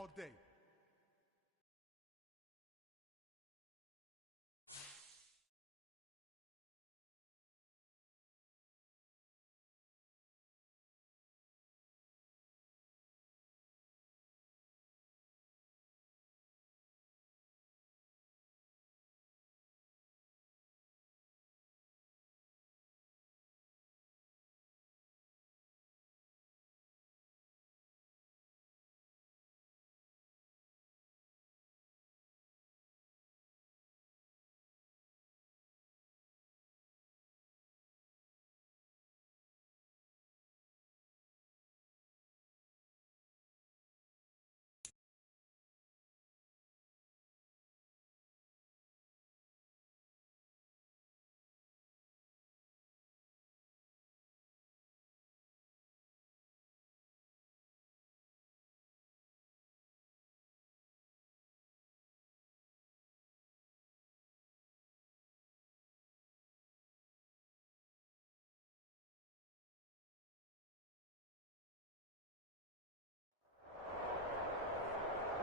all day.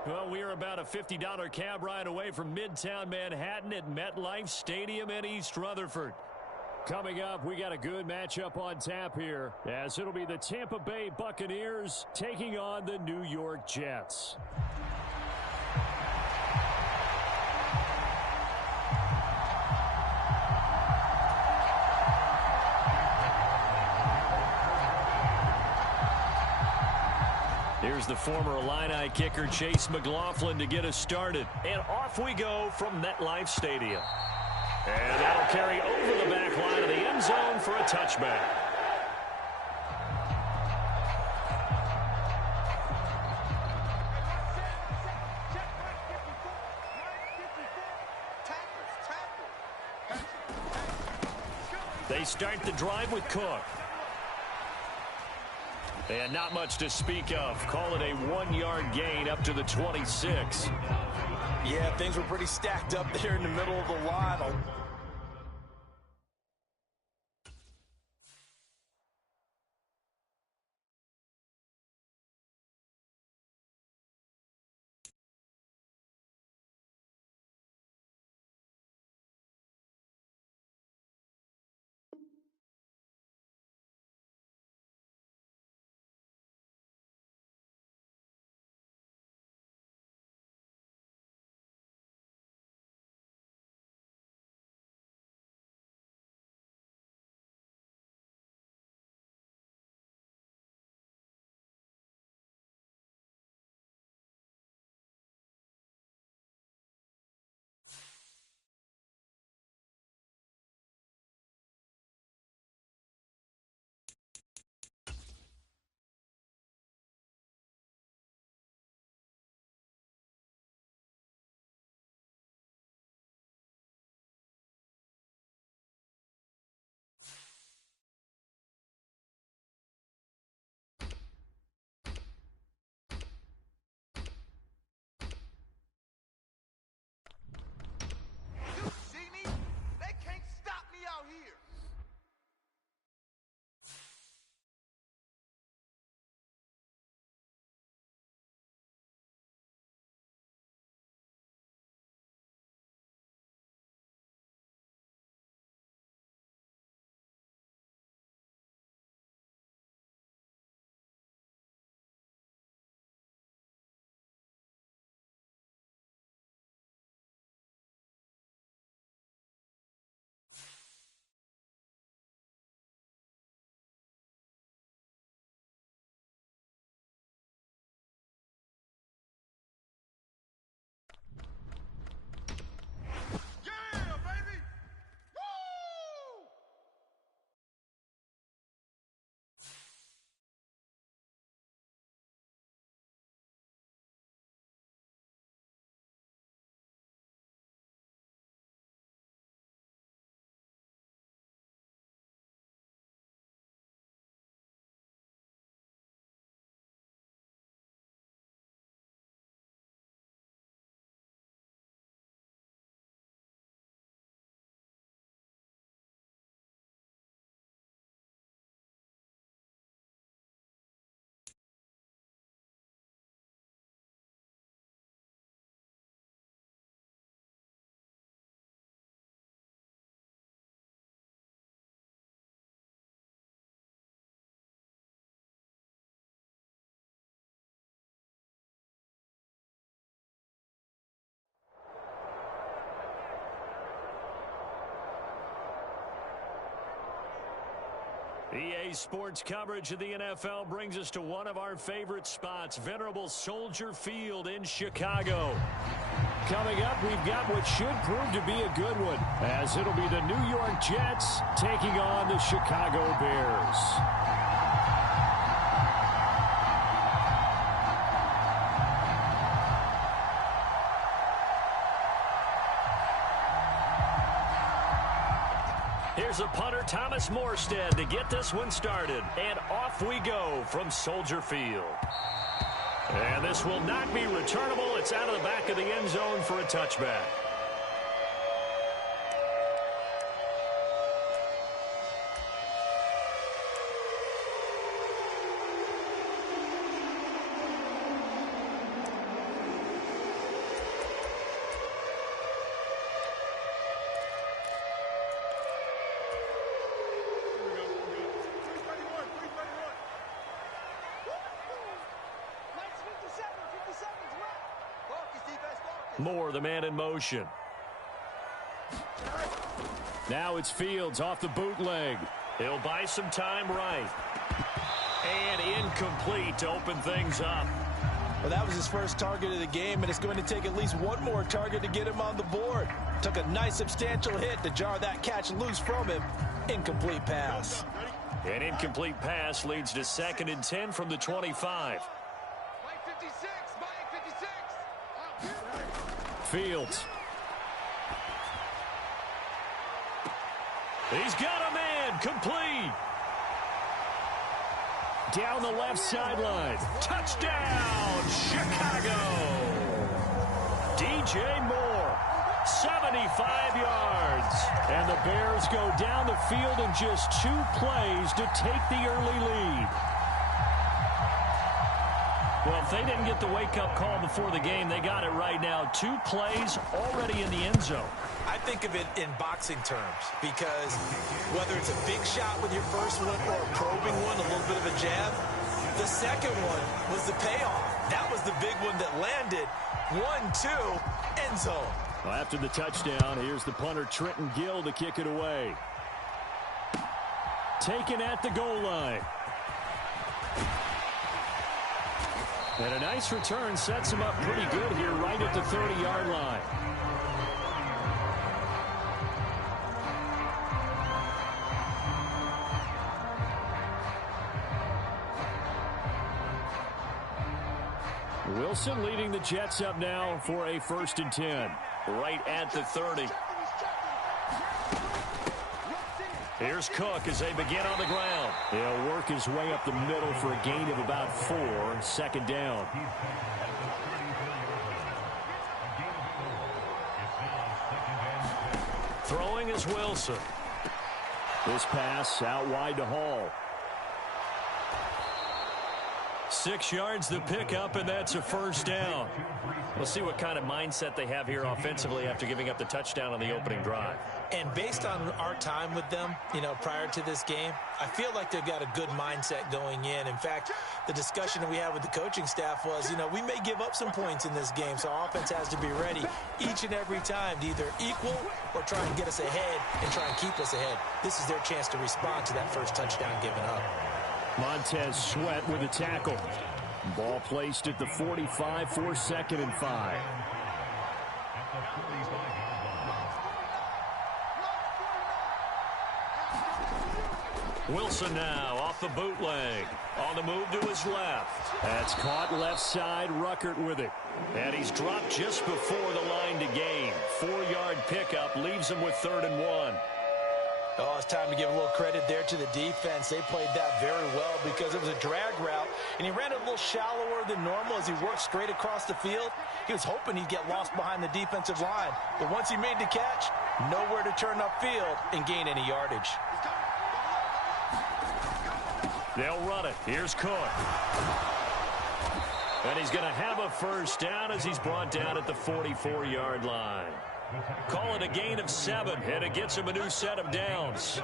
Well, we are about a $50 cab ride away from Midtown Manhattan at MetLife Stadium in East Rutherford. Coming up, we got a good matchup on tap here, as it'll be the Tampa Bay Buccaneers taking on the New York Jets. Here's the former Illini kicker, Chase McLaughlin, to get us started. And off we go from MetLife Stadium. And that'll carry over the back line of the end zone for a touchback. They start the drive with Cook. And not much to speak of. Call it a 1-yard gain up to the 26. Yeah, things were pretty stacked up there in the middle of the line. EA Sports coverage of the NFL brings us to one of our favorite spots, venerable Soldier Field in Chicago. Coming up, we've got what should prove to be a good one, as it'll be the New York Jets taking on the Chicago Bears. Here's a punter, Thomas Morstead, to get this one started. And off we go from Soldier Field. And this will not be returnable. It's out of the back of the end zone for a touchback. Moore, the man in motion. Now it's Fields off the bootleg. He'll buy some time right. And incomplete to open things up. Well, that was his first target of the game, and it's going to take at least one more target to get him on the board. Took a nice substantial hit to jar that catch loose from him. Incomplete pass. An incomplete pass leads to 2nd and 10 from the 25. Fields. He's got a man, complete. Down the left sideline. Touchdown, Chicago. DJ Moore, 75 yards. And the Bears go down the field in just 2 plays to take the early lead. Well, if they didn't get the wake-up call before the game, they got it right now. 2 plays already in the end zone. I think of it in boxing terms because whether it's a big shot with your first one or a probing one, a little bit of a jab, the second one was the payoff. That was the big one that landed. 1-2, end zone. Well, after the touchdown, here's the punter, Trenton Gill, to kick it away. Taken at the goal line. And a nice return sets him up pretty good here right at the 30-yard line. Wilson leading the Jets up now for a 1st and 10. Right at the 30. Here's Cook as they begin on the ground. He'll work his way up the middle for a gain of about 4. 2nd down. Throwing is Wilson. This pass out wide to Hall. 6 yards the pickup, and that's a 1st down. We'll see what kind of mindset they have here offensively after giving up the touchdown on the opening drive. And based on our time with them, prior to this game, I feel like they've got a good mindset going in. In fact, the discussion that we had with the coaching staff was, we may give up some points in this game, so our offense has to be ready each and every time to either equal or try and get us ahead and try and keep us ahead. This is their chance to respond to that first touchdown given up. Montez Sweat with a tackle. Ball placed at the 45 for 2nd and 5. Wilson now off the bootleg. On the move to his left. That's caught left side. Ruckert with it. And he's dropped just before the line to gain. 4-yard pickup leaves him with 3rd and 1. Oh, it's time to give a little credit there to the defense. They played that very well because it was a drag route, and he ran it a little shallower than normal as he worked straight across the field. He was hoping he'd get lost behind the defensive line, but once he made the catch, nowhere to turn upfield and gain any yardage. They'll run it. Here's Cook. And he's going to have a 1st down as he's brought down at the 44-yard line. Call it a gain of 7, and it gets him a new set of downs.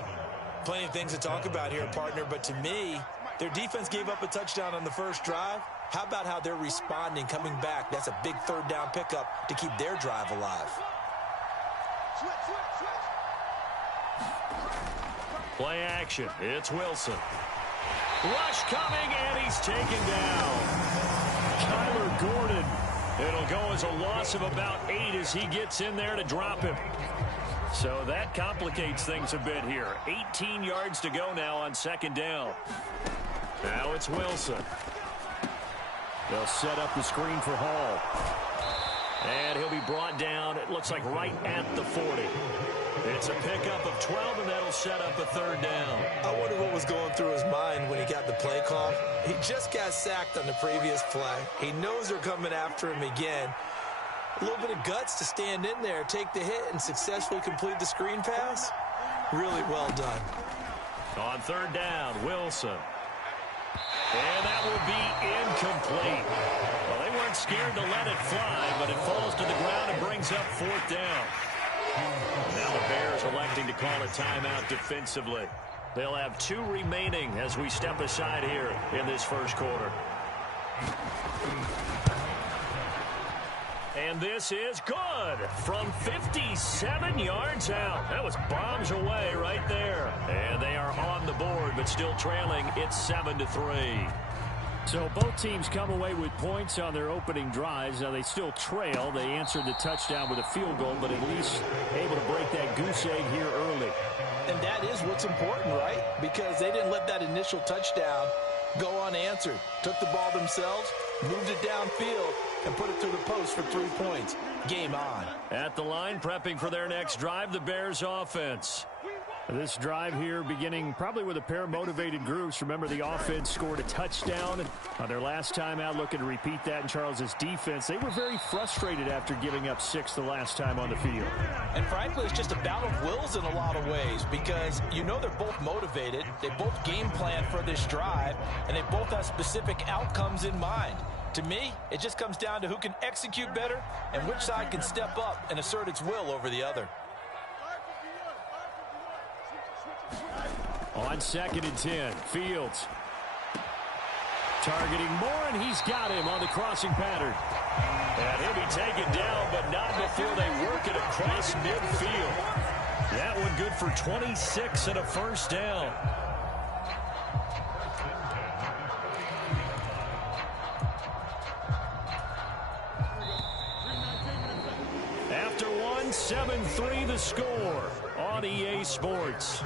Plenty of things to talk about here, partner, but to me, their defense gave up a touchdown on the first drive. How about how they're responding, coming back? That's a big 3rd down pickup to keep their drive alive. Play action. It's Wilson. Rush coming, and he's taken down. Kyler Gordon. It'll go as a loss of about 8 as he gets in there to drop him. So that complicates things a bit here. 18 yards to go now on second down. Now it's Wilson. They'll set up the screen for Hall. And he'll be brought down, it looks like right at the 40. It's a pickup of 12, and that'll set up a third down. I wonder what was going through his mind when he got the play call. He just got sacked on the previous play. He knows they're coming after him again. A little bit of guts to stand in there, take the hit, and successfully complete the screen pass. Really well done. On third down, Wilson. And that will be incomplete. Well, they weren't scared to let it fly, but it falls to the ground and brings up fourth down. Now the Bears electing to call a timeout defensively. They'll have 2 remaining as we step aside here in this first quarter. And this is good from 57 yards out. That was bombs away right there. And they are on the board, but still trailing. It's 7-3. So both teams come away with points on their opening drives. Now they still trail. They answered the touchdown with a field goal, but at least able to break that goose egg here early. And that is what's important, right? Because they didn't let that initial touchdown go unanswered. Took the ball themselves, moved it downfield, and put it through the post for 3 points. Game on. At the line, prepping for their next drive, the Bears offense. This drive here beginning probably with a pair of motivated groups. Remember, the offense scored a touchdown on their last time out, looking to repeat that in Charles's defense. They were very frustrated after giving up 6 the last time on the field. And frankly, it's just a battle of wills in a lot of ways because you know they're both motivated. They both game plan for this drive, and they both have specific outcomes in mind. To me, it just comes down to who can execute better and which side can step up and assert its will over the other. On 2nd and 10, Fields. Targeting Moore, and he's got him on the crossing pattern. And he'll be taken down, but not before they work it across midfield. That one good for 26 and a first down. After 7-3 the score on EA Sports.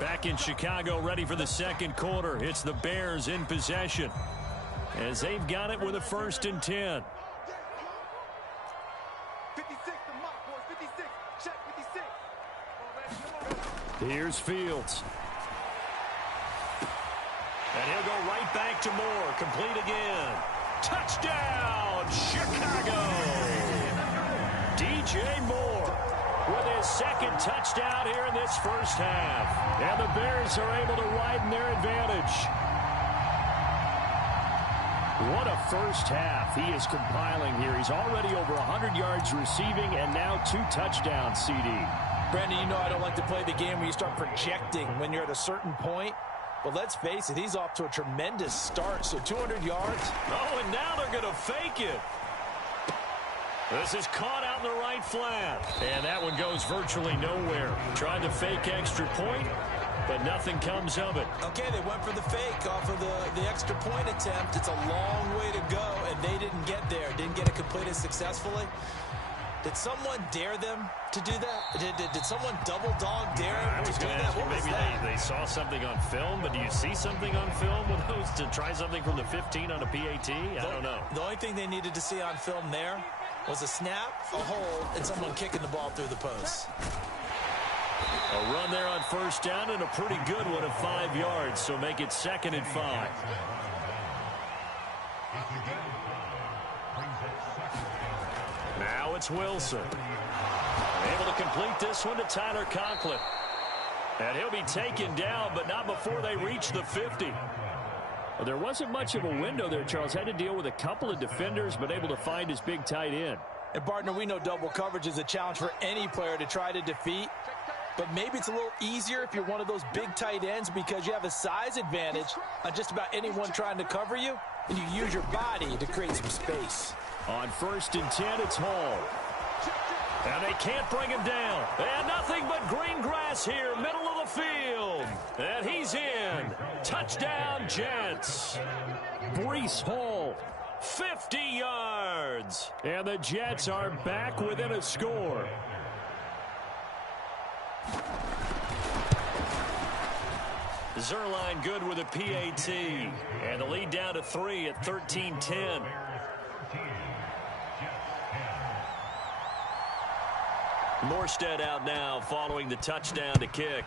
Back in Chicago, ready for the second quarter. It's the Bears in possession as they've got it with a 1st and 10. 56, the mock boys, 56, check 56. Here's Fields. And he'll go right back to Moore. Complete again. Touchdown, Chicago! DJ Moore with his 2nd touchdown here in this first half. And the Bears are able to widen their advantage. What a first half he is compiling here. He's already over 100 yards receiving and now 2 touchdowns, CD. Brandon, you know I don't like to play the game where you start projecting when you're at a certain point. But let's face it, he's off to a tremendous start. So 200 yards. Oh, and now they're going to fake it. This is caught out in the right flat. And that one goes virtually nowhere. Tried to fake extra point, but nothing comes of it. Okay, they went for the fake off of the extra point attempt. It's a long way to go, and they didn't get there. Didn't get it completed successfully. Did someone dare them to do that? Did someone double dog dare them to do that? What was maybe that? they saw something on film, but do you see something on film with those to try something from the 15 on a PAT? I don't know. The only thing they needed to see on film there was a snap, a hold, and someone kicking the ball through the post. A run there on 1st down and a pretty good one of 5 yards, so make it 2nd and 5. Now it's Wilson. Able to complete this one to Tyler Conklin. And he'll be taken down, but not before they reach the 50. Well, there wasn't much of a window there, Charles. Had to deal with a couple of defenders, but able to find his big tight end. And, partner, we know double coverage is a challenge for any player to try to defeat. But maybe it's a little easier if you're one of those big tight ends because you have a size advantage on just about anyone trying to cover you, and you use your body to create some space. On 1st and 10, it's Hall. And they can't bring him down. And nothing but green grass here, middle of the field. And he's in. Touchdown, Jets. Breece Hall, 50 yards. And the Jets are back within a score. Zerline good with a PAT. And the lead down to 3 at 13-10. Morstead out now following the touchdown to kick.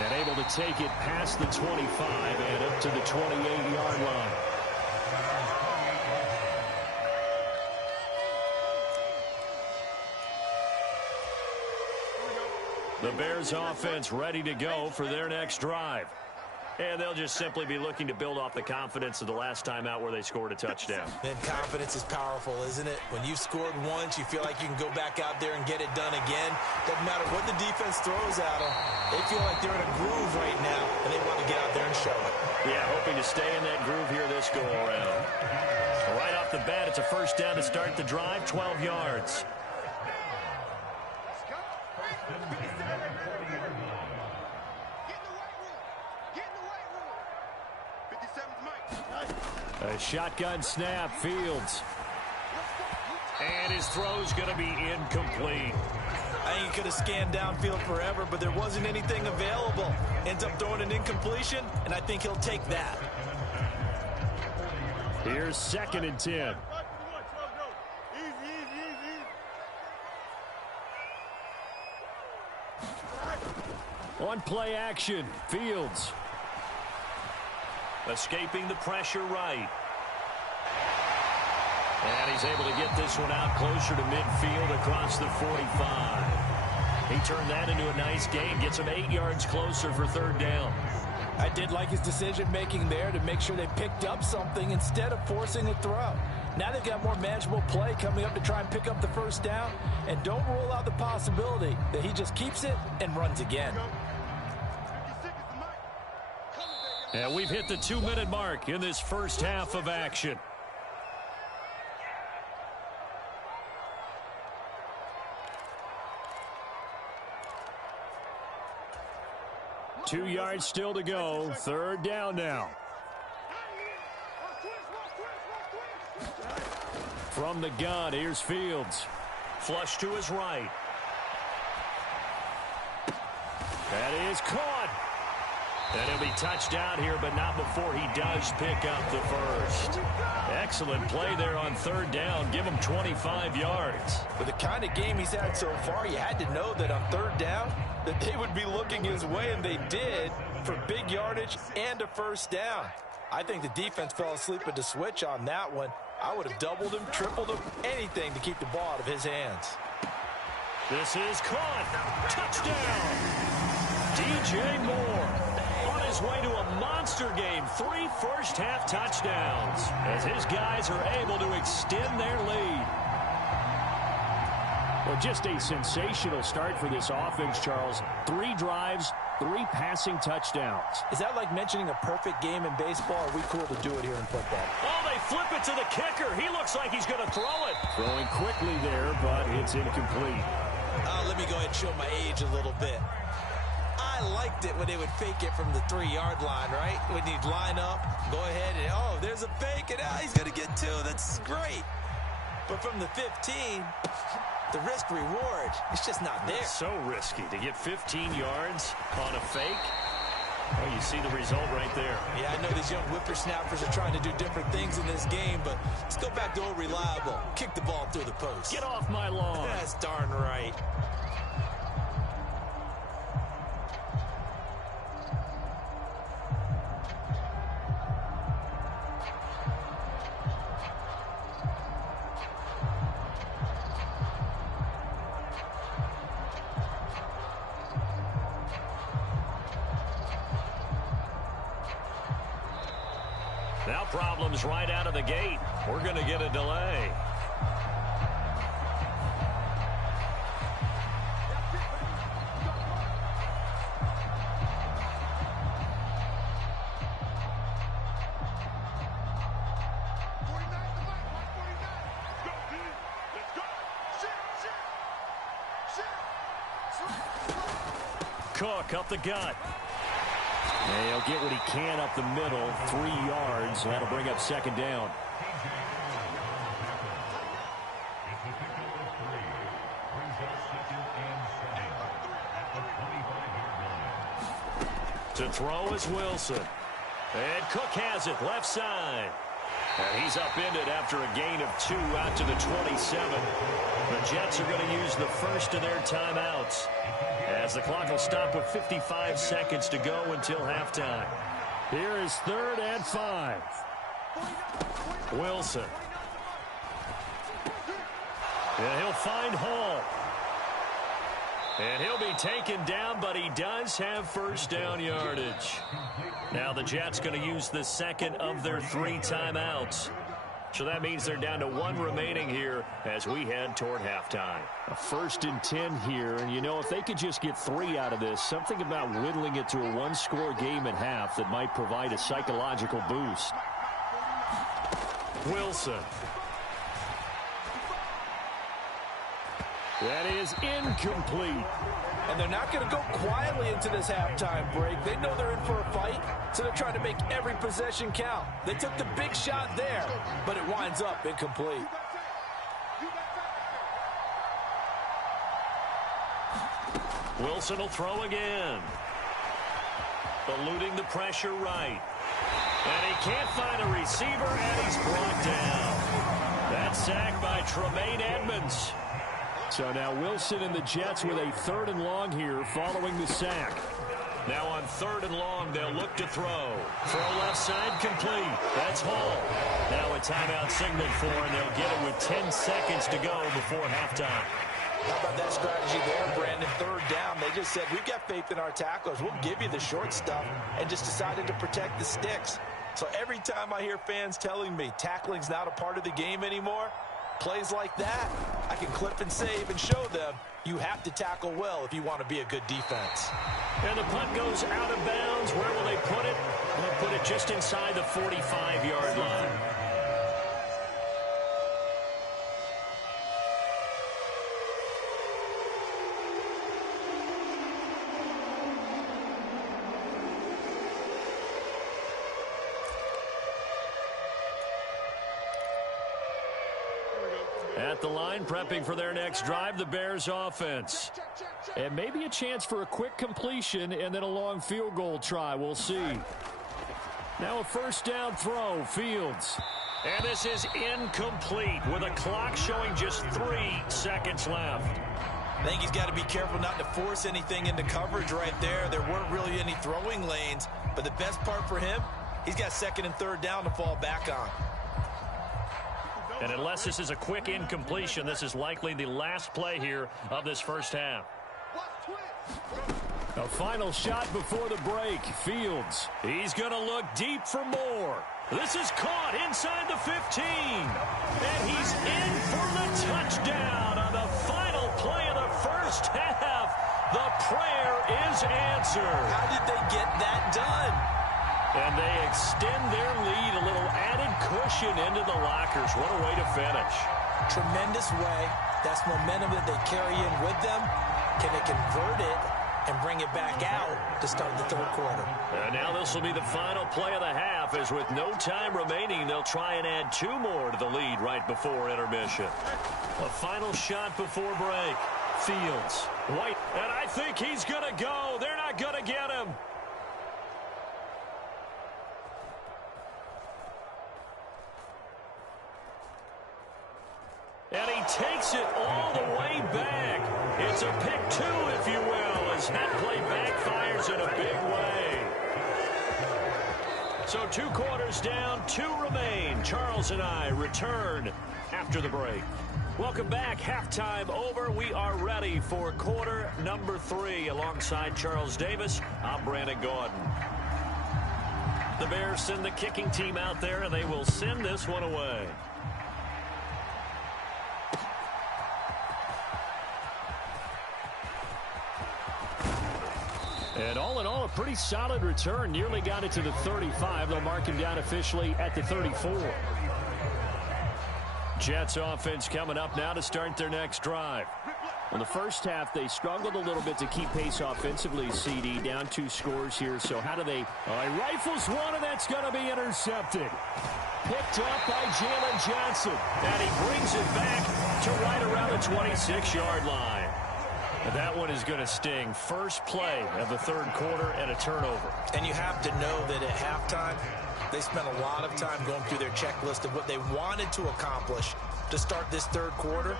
And able to take it past the 25 and up to the 28-yard line. The Bears offense ready to go for their next drive. And they'll just simply be looking to build off the confidence of the last time out where they scored a touchdown. And confidence is powerful, isn't it? When you've scored once, you feel like you can go back out there and get it done again. Doesn't matter what the defense throws at them. They feel like they're in a groove right now, and they want to get out there and show it. Yeah, hoping to stay in that groove here this go-around. Right off the bat, it's a first down to start the drive, 12 yards. A shotgun snap, Fields. And his throw's going to be incomplete. I think he could have scanned downfield forever, but there wasn't anything available. Ends up throwing an incompletion, and I think he'll take that. Here's 2nd and 10. On play action, Fields. Escaping the pressure right. And he's able to get this one out closer to midfield across the 45. He turned that into a nice gain, gets him 8 yards closer for 3rd down. I did like his decision-making there to make sure they picked up something instead of forcing a throw. Now they've got more manageable play coming up to try and pick up the 1st down. And don't rule out the possibility that he just keeps it and runs again. And we've hit the 2-minute mark in this first half of action. Two yards still to go. 3rd down now. From the gun, here's Fields. Flush to his right. That is caught. And he'll be touched down here, but not before he does pick up the 1st. Excellent play there on 3rd down. Give him 25 yards. With the kind of game he's had so far, you had to know that on 3rd down, that they would be looking his way, and they did, for big yardage and a 1st down. I think the defense fell asleep at the switch on that one. I would have doubled him, tripled him, anything to keep the ball out of his hands. This is caught. Touchdown. DJ Moore. On his way to a monster game, 3 first-half touchdowns as his guys are able to extend their lead. Well, just a sensational start for this offense, Charles. 3 drives, 3 passing touchdowns. Is that like mentioning a perfect game in baseball, or are we cool to do it here in football? Oh, they flip it to the kicker. He looks like he's going to throw it. Throwing quickly there, but it's incomplete. Let me go ahead and show my age a little bit. I liked it when they would fake it from the 3-yard line, right? When you'd line up, go ahead, and oh, there's a fake, and he's going to get 2. That's great. But from the 15, the risk-reward, it's just not there. It's so risky to get 15 yards on a fake. Well, you see the result right there. Yeah, I know these young whippersnappers are trying to do different things in this game, but let's go back to old reliable. Kick the ball through the post. Get off my lawn. That's darn right. Now problems right out of the gate. We're going to get a delay. Cook up the gut. And he'll get what he can up the middle, 3 yards. That'll bring up second down. To throw is Wilson. And Cook has it, left side. And he's upended after a gain of 2 out to the 27. The Jets are going to use the first of their timeouts, as the clock will stop with 55 seconds to go until halftime. Here is 3rd and 5. Wilson. And he'll find Hall. And he'll be taken down, but he does have first down yardage. Now the Jets going to use the second of their 3 timeouts. So that means they're down to 1 remaining here as we head toward halftime. A 1st and 10 here, and you know, if they could just get 3 out of this, something about whittling it to a 1-score game at half that might provide a psychological boost. Wilson. That is incomplete. And they're not going to go quietly into this halftime break. They know they're in for a fight, so they're trying to make every possession count. They took the big shot there, but it winds up incomplete. Wilson will throw again. Eluding the pressure right. And he can't find a receiver, and he's brought down. That's sacked by Tremaine Edmonds. So now Wilson and the Jets with a 3rd and long here following the sack. Now on 3rd and long, they'll look to throw. Throw left side complete. That's Hall. Now a timeout signaled for, and they'll get it with 10 seconds to go before halftime. How about that strategy there, Brandon? 3rd down. They just said, we've got faith in our tacklers. We'll give you the short stuff, and just decided to protect the sticks. So every time I hear fans telling me tackling's not a part of the game anymore, plays like that, I can clip and save and show them you have to tackle well if you want to be a good defense. And the punt goes out of bounds. Where will they put it? They'll put it just inside the 45-yard line. At the line, prepping for their next drive, the Bears offense. And maybe a chance for a quick completion and then a long field goal try. We'll see. Now a 1st down throw, Fields. And this is incomplete with a clock showing just 3 seconds left. I think he's got to be careful not to force anything into coverage right there. There weren't really any throwing lanes, but the best part for him, he's got 2nd and 3rd down to fall back on. And unless this is a quick incompletion, this is likely the last play here of this first half. A final shot before the break. Fields. He's going to look deep for more. This is caught inside the 15. And he's in for the touchdown on the final play of the first half. The prayer is answered. How did they get that done? And they extend their lead, a little added cushion into the lockers. What a way to finish. Tremendous way. That's momentum that they carry in with them. Can they convert it and bring it back out to start the 3rd quarter? And now this will be the final play of the half, as with no time remaining, they'll try and add 2 more to the lead right before intermission. A final shot before break. Fields. White. And I think he's going to go. They're not going to get him. And he takes it all the way back. It's a pick 2, if you will, as that play backfires in a big way. So 2 quarters down, 2 remain. Charles and I return after the break. Welcome back. Halftime over. We are ready for quarter number 3. Alongside Charles Davis, I'm Brandon Gordon. The Bears send the kicking team out there, and they will send this one away. And all in all, a pretty solid return. Nearly got it to the 35. They'll mark him down officially at the 34. Jets offense coming up now to start their next drive. Well, the first half, they struggled a little bit to keep pace offensively, CD. Down 2 scores here. So how do they... All right, rifles one, and that's going to be intercepted. Picked up by Jalen Johnson. And he brings it back to right around the 26-yard line. And that one is going to sting. First play of the third quarter and a turnover. And you have to know that at halftime, they spent a lot of time going through their checklist of what they wanted to accomplish to start this third quarter.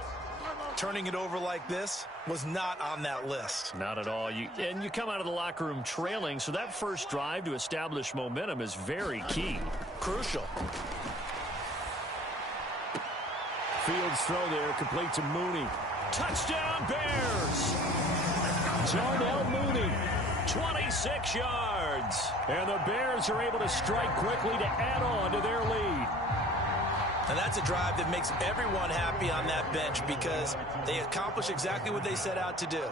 Turning it over like this was not on that list. Not at all. You come out of the locker room trailing, so that first drive to establish momentum is very key. Crucial. Fields throw there, complete to Mooney. Touchdown, Bears! Darnell Mooney, 26 yards. And the Bears are able to strike quickly to add on to their lead. And that's a drive that makes everyone happy on that bench because they accomplish exactly what they set out to do.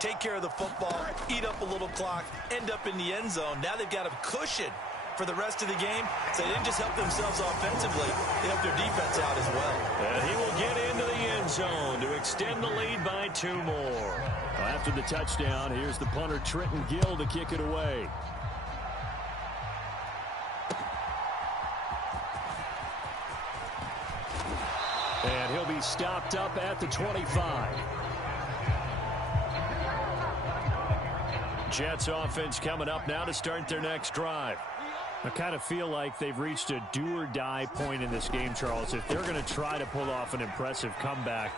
Take care of the football, eat up a little clock, end up in the end zone. Now they've got a cushion for the rest of the game. So they didn't just help themselves offensively, they helped their defense out as well. And he will get into the end zone to extend the lead by 2 more. After the touchdown, here's the punter Trenton Gill to kick it away. And he'll be stopped up at the 25. Jets offense coming up now to start their next drive. I kind of feel like they've reached a do-or-die point in this game, Charles. If they're going to try to pull off an impressive comeback,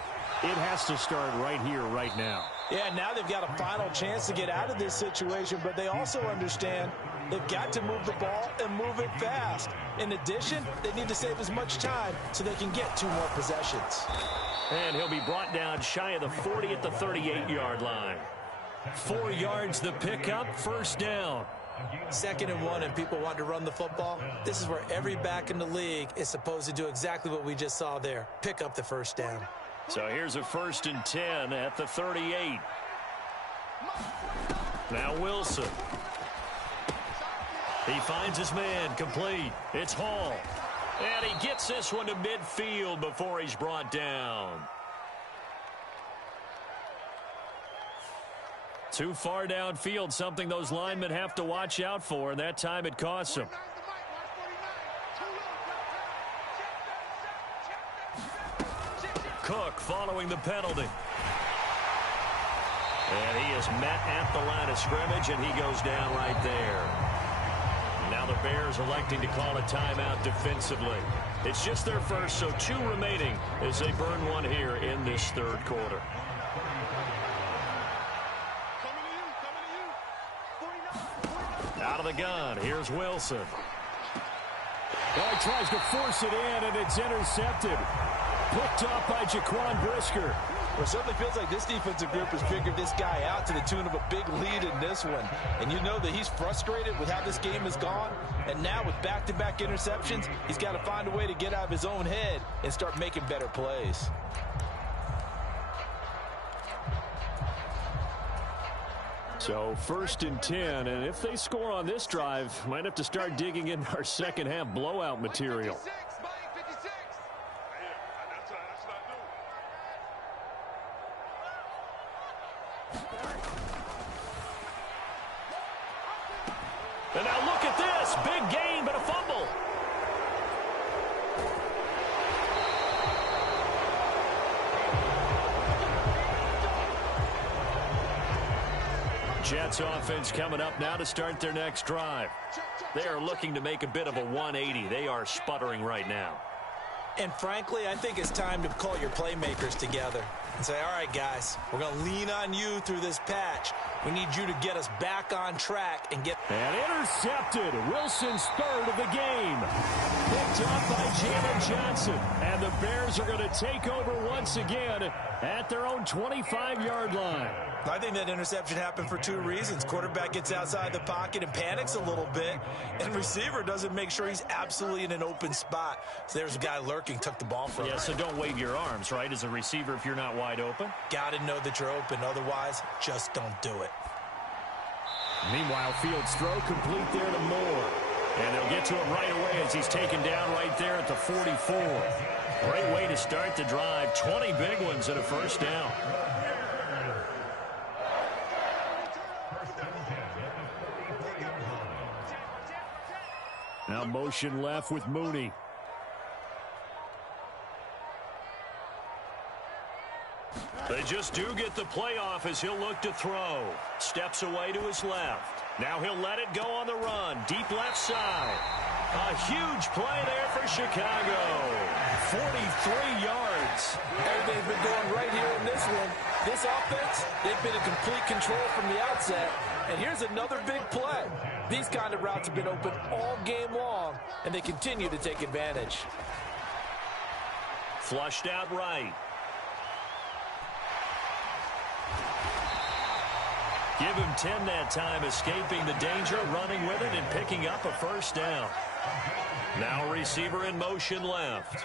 it has to start right here, right now. Yeah, now they've got a final chance to get out of this situation, but they also understand they've got to move the ball and move it fast. In addition, they need to save as much time so they can get 2 more possessions. And he'll be brought down shy of the 40 at the 38-yard line. 4 yards the pickup, first down. 2nd and 1, and people want to run the football. This is where every back in the league is supposed to do exactly what we just saw there. Pick up the first down. So here's a 1st and 10 at the 38. Now Wilson. He finds his man, complete. It's Hall. And he gets this one to midfield before he's brought down. Too far downfield, something those linemen have to watch out for, and that time it costs them. Cook following the penalty. And he is met at the line of scrimmage, and he goes down right there. Now the Bears electing to call a timeout defensively. It's just their first, so 2 remaining as they burn one here in this third quarter. Out of the gun, here's Wilson. Oh, he tries to force it in, and it's intercepted. Picked up by Jaquan Brisker. Well, it certainly feels like this defensive group has figured this guy out to the tune of a big lead in this one. And you know that he's frustrated with how this game has gone. And now with back-to-back interceptions, he's got to find a way to get out of his own head and start making better plays. So 1st and 10, and if they score on this drive, might have to start digging in our second half blowout material. And now look at this, big gain but a fumble. Jets offense coming up now to start their next drive. They are looking to make a bit of a 180. They are sputtering right now. And frankly, I think it's time to call your playmakers together and say, all right, guys, we're going to lean on you through this patch. We need you to get us back on track and get... And intercepted. Wilson's 3rd of the game. Picked up by Jalen Johnson. And the Bears are going to take over once again at their own 25-yard line. I think that interception happened for 2 reasons. Quarterback gets outside the pocket and panics a little bit, and receiver doesn't make sure he's absolutely in an open spot. So there's a guy lurking, took the ball from him. Yeah, so don't wave your arms, right, as a receiver if you're not wide open. Got to know that you're open. Otherwise, just don't do it. Meanwhile, Fields' throw complete there to Moore. And they'll get to him right away as he's taken down right there at the 44. Great way to start the drive. 20 big ones and a first down. Now motion left with Mooney. They just do get the play off as he'll look to throw. Steps away to his left. Now he'll let it go on the run. Deep left side. A huge play there for Chicago. 43 yards. And they've been going right here in this one. This offense, they've been in complete control from the outset. And here's another big play. These kind of routes have been open all game long, and they continue to take advantage. Flushed out right. Give him 10 that time, escaping the danger, running with it, and picking up a first down. Now receiver in motion left.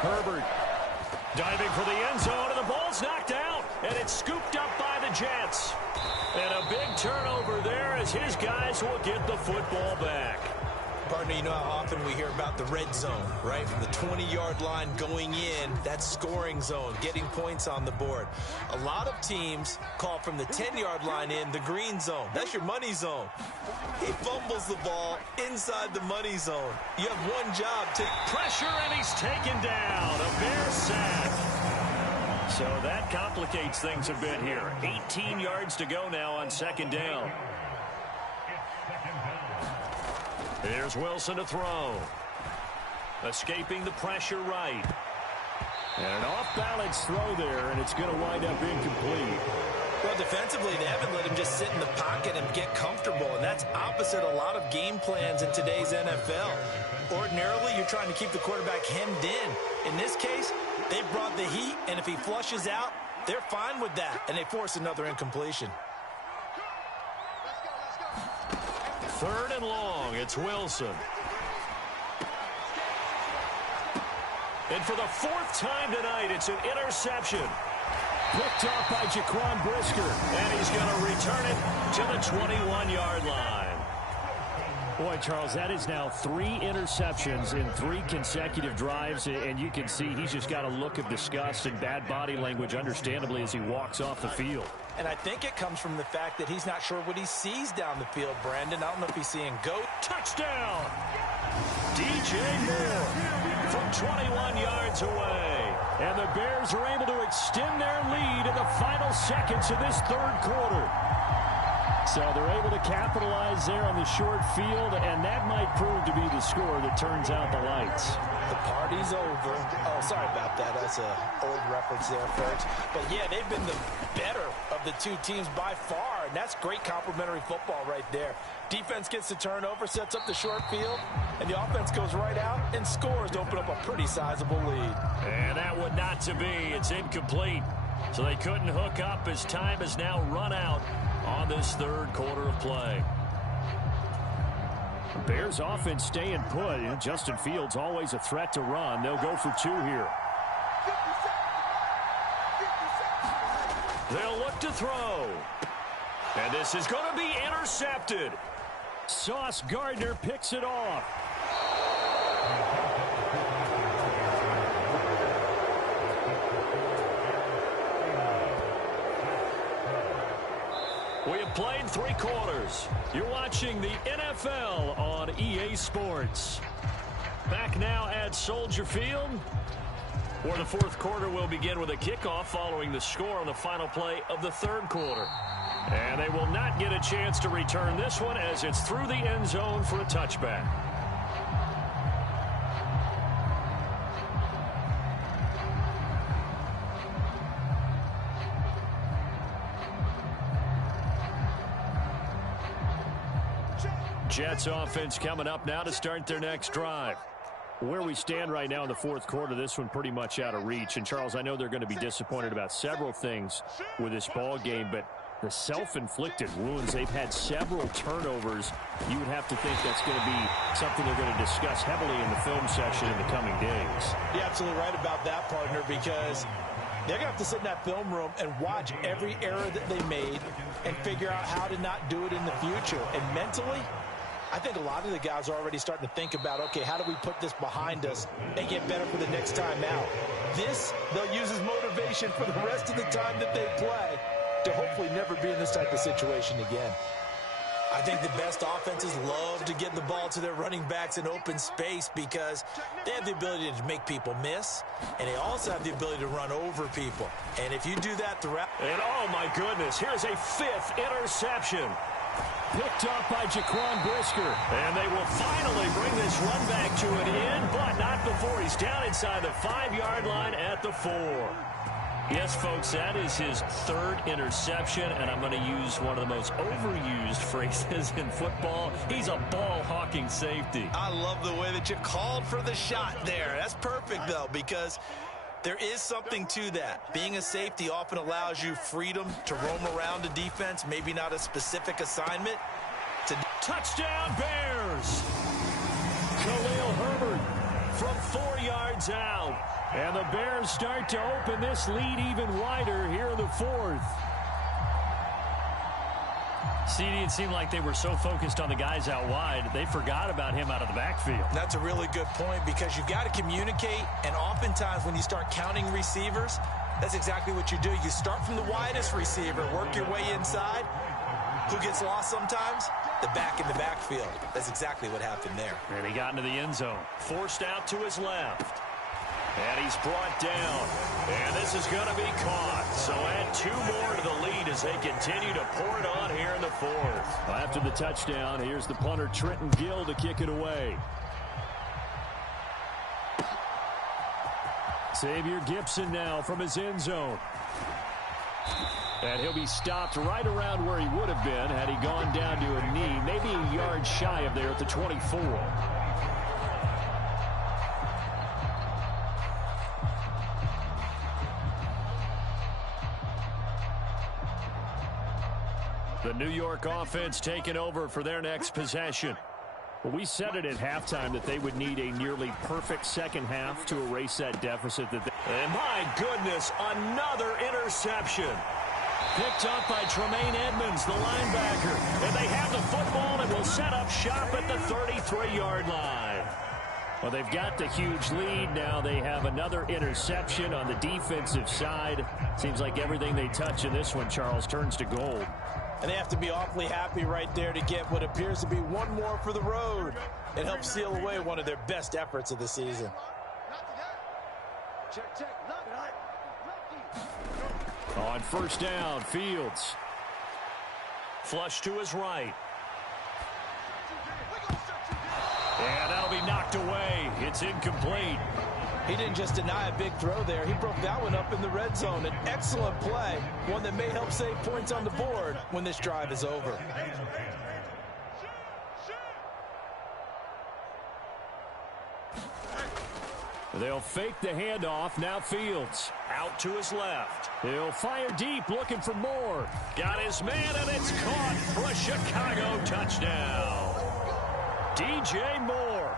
Herbert diving for the end zone, and the ball's knocked out, and it's scooped up by the Jets. And a big turnover there as his guys will get the football back. Partner, you know how often we hear about the red zone, right? From the 20-yard line going in, that's scoring zone, getting points on the board. A lot of teams call from the 10-yard line in the green zone. That's your money zone. He fumbles the ball inside the money zone. You have one job. Take pressure, and he's taken down. A Bear sack. So that complicates things a bit here. 18 yards to go now on second down. Here's Wilson to throw. Escaping the pressure right. And an off-balance throw there, and it's going to wind up incomplete. Well, defensively, they haven't let him just sit in the pocket and get comfortable, and that's opposite a lot of game plans in today's NFL. Ordinarily, you're trying to keep the quarterback hemmed in. In this case, they brought the heat, and if he flushes out, they're fine with that, and they force another incompletion. Third and long, it's Wilson. And for the fourth time tonight, it's an interception. Picked off by Jaquan Brisker. And he's going to return it to the 21-yard line. Boy, Charles, that is now 3 interceptions in 3 consecutive drives. And you can see he's just got a look of disgust and bad body language, understandably, as he walks off the field. And I think it comes from the fact that he's not sure what he sees down the field, Brandon. I don't know if he's seeing goat. Touchdown! DJ Moore from 21 yards away. And the Bears are able to extend their lead in the final seconds of this third quarter. So they're able to capitalize there on the short field, and that might prove to be the score that turns out the lights. The party's over. Oh, sorry about that. That's an old reference there, folks. But, yeah, they've been the better of the two teams by far, and that's great complimentary football right there. Defense gets the turnover, sets up the short field, and the offense goes right out and scores to open up a pretty sizable lead. And that would not to be. It's incomplete. So they couldn't hook up as time has now run out on this third quarter of play. Bears offense staying put. Justin Fields always a threat to run. They'll go for 2 here. They'll look to throw. And this is going to be intercepted. Sauce Gardner picks it off. We have played 3 quarters. You're watching the NFL on EA Sports. Back now at Soldier Field, where the fourth quarter will begin with a kickoff following the score on the final play of the third quarter. And they will not get a chance to return this one as it's through the end zone for a touchback. Jets offense coming up now to start their next drive. Where we stand right now in the fourth quarter, this one pretty much out of reach. And, Charles, I know they're going to be disappointed about several things with this ball game, but the self-inflicted wounds, they've had several turnovers. You would have to think that's going to be something they're going to discuss heavily in the film section in the coming days. You're absolutely right about that, partner, because they're going to have to sit in that film room and watch every error that they made and figure out how to not do it in the future. And mentally, I think a lot of the guys are already starting to think about, okay, how do we put this behind us and get better for the next time out? This, they'll use as motivation for the rest of the time that they play to hopefully never be in this type of situation again. I think the best offenses love to get the ball to their running backs in open space because they have the ability to make people miss, and they also have the ability to run over people. And if you do that throughout... And oh my goodness, here's a 5th interception. Picked up by Jaquan Brisker. And they will finally bring this run back to an end, but not before he's down inside the 5-yard line at the 4. Yes, folks, that is his 3rd interception, and I'm going to use one of the most overused phrases in football. He's a ball-hawking safety. I love the way that you called for the shot there. That's perfect, though, because there is something to that. Being a safety often allows you freedom to roam around a defense, maybe not a specific assignment. Touchdown, Bears! Khalil Herbert from 4 yards out. And the Bears start to open this lead even wider here in the 4th. CD, it seemed like they were so focused on the guys out wide, they forgot about him out of the backfield. That's a really good point because you've got to communicate, and oftentimes when you start counting receivers, that's exactly what you do. You start from the widest receiver, work your way inside. Who gets lost sometimes? The back in the backfield. That's exactly what happened there. And he got into the end zone. Forced out to his left. And he's brought down. And this is going to be caught. So add 2 more to the lead as they continue to pour it on here in the 4th. After the touchdown, here's the punter Trenton Gill to kick it away. Xavier Gibson now from his end zone. And he'll be stopped right around where he would have been had he gone down to a knee, maybe a yard shy of there at the 24. The New York offense taking over for their next possession. Well, we said it at halftime that they would need a nearly perfect second half to erase that deficit. And my goodness, another interception. Picked up by Tremaine Edmonds, the linebacker. And they have the football and will set up shop at the 33-yard line. Well, they've got the huge lead. Now they have another interception on the defensive side. Seems like everything they touch in this one, Charles, turns to gold. And they have to be awfully happy right there to get what appears to be one more for the road. It helps seal away one of their best efforts of the season. On first down, Fields. Flush to his right. And that'll be knocked away. It's incomplete. He didn't just deny a big throw there. He broke that one up in the red zone. An excellent play, one that may help save points on the board when this drive is over. They'll fake the handoff. Now Fields out to his left. He'll fire deep, looking for more. Got his man, and it's caught for a Chicago touchdown. DJ Moore,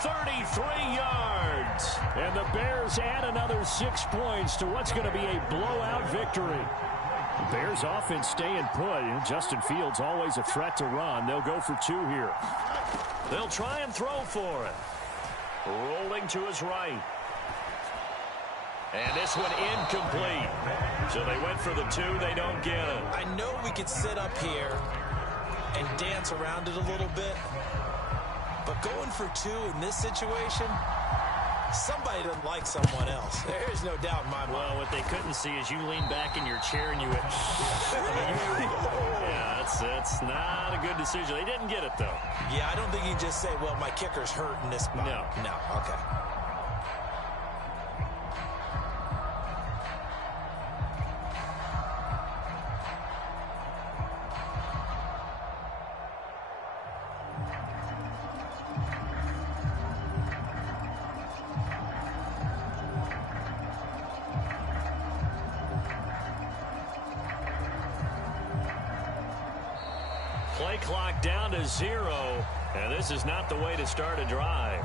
33 yards. And the Bears add another 6 points to what's going to be a blowout victory. The Bears offense staying put. Justin Fields always a threat to run. They'll go for 2 here. They'll try and throw for it. Rolling to his right. And this one incomplete. So they went for the 2. They don't get it. I know we could sit up here and dance around it a little bit. But going for 2 in this situation, somebody doesn't like someone else. There's no doubt in my mind. Well, what they couldn't see is you lean back in your chair and you went, yeah, that's not a good decision. They didn't get it, though. Yeah, I don't think you can just say, well, my kicker's hurt in this spot. No, okay. Play clock down to 0, and this is not the way to start a drive.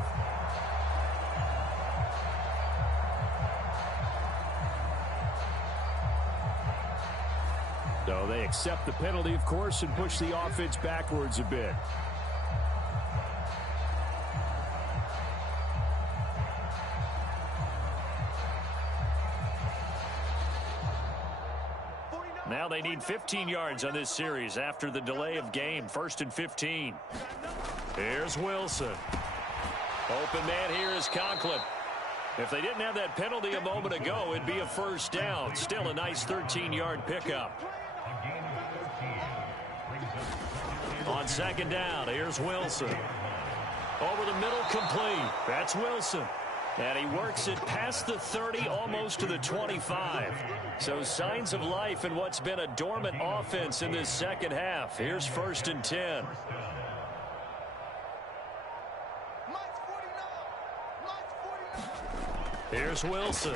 So they accept the penalty, of course, and push the offense backwards a bit. Now they need 15 yards on this series after the delay of game. 1st and 15. Here's Wilson. Open man here is Conklin. If they didn't have that penalty a moment ago, it'd be a first down. Still a nice 13-yard pickup. On 2nd down, here's Wilson. Over the middle, complete. That's Wilson. And he works it past the 30, almost to the 25. So signs of life in what's been a dormant offense in this second half. Here's 1st and 10. Here's Wilson.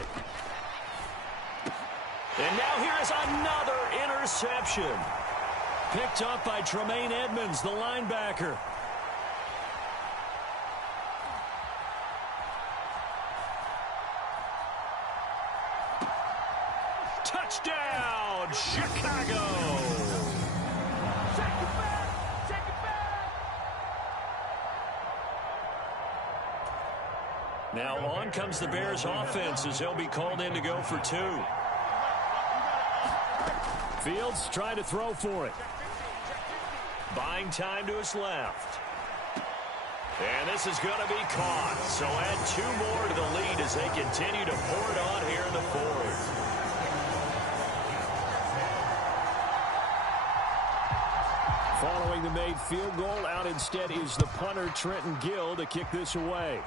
And now here is another interception. Picked up by Tremaine Edmonds, the linebacker. Touchdown, Chicago. Check it back. Check it back. Now on comes the Bears offense as they'll be called in to go for 2. Fields trying to throw for it. Buying time to his left. And this is going to be caught. So add 2 more to the lead as they continue to pour it on here in the 4th. Following the made field goal, out instead is the punter, Trenton Gill, to kick this away.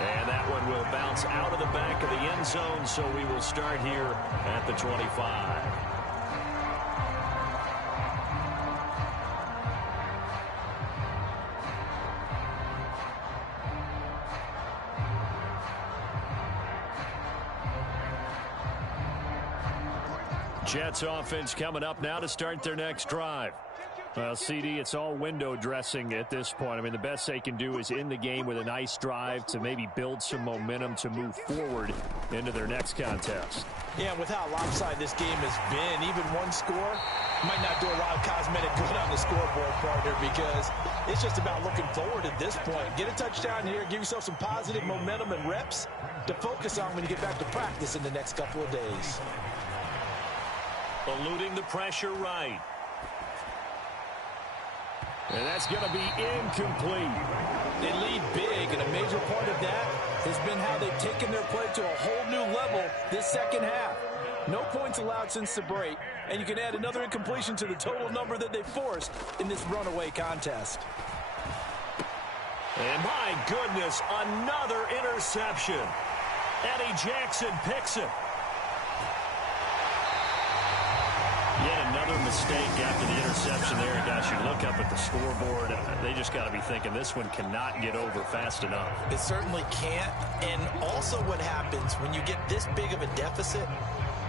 And that one will bounce out of the back of the end zone, so we will start here at the 25. Jets offense coming up now to start their next drive. Well, CD, it's all window dressing at this point. I mean, the best they can do is in the game with a nice drive to maybe build some momentum to move forward into their next contest. Yeah, with how lopsided this game has been, even one score might not do a lot of cosmetic good on the scoreboard, partner, because it's just about looking forward at this point. Get a touchdown here, give yourself some positive momentum and reps to focus on when you get back to practice in the next couple of days. Eluding the pressure right. And that's going to be incomplete. They lead big, and a major part of that has been how they've taken their play to a whole new level this second half. No points allowed since the break, and you can add another incompletion to the total number that they forced in this runaway contest. And my goodness, another interception. Eddie Jackson picks it. Yet another mistake after the interception there. Gosh, you look up at the scoreboard, they just got to be thinking this one cannot get over fast enough. It certainly can't. And also what happens when you get this big of a deficit,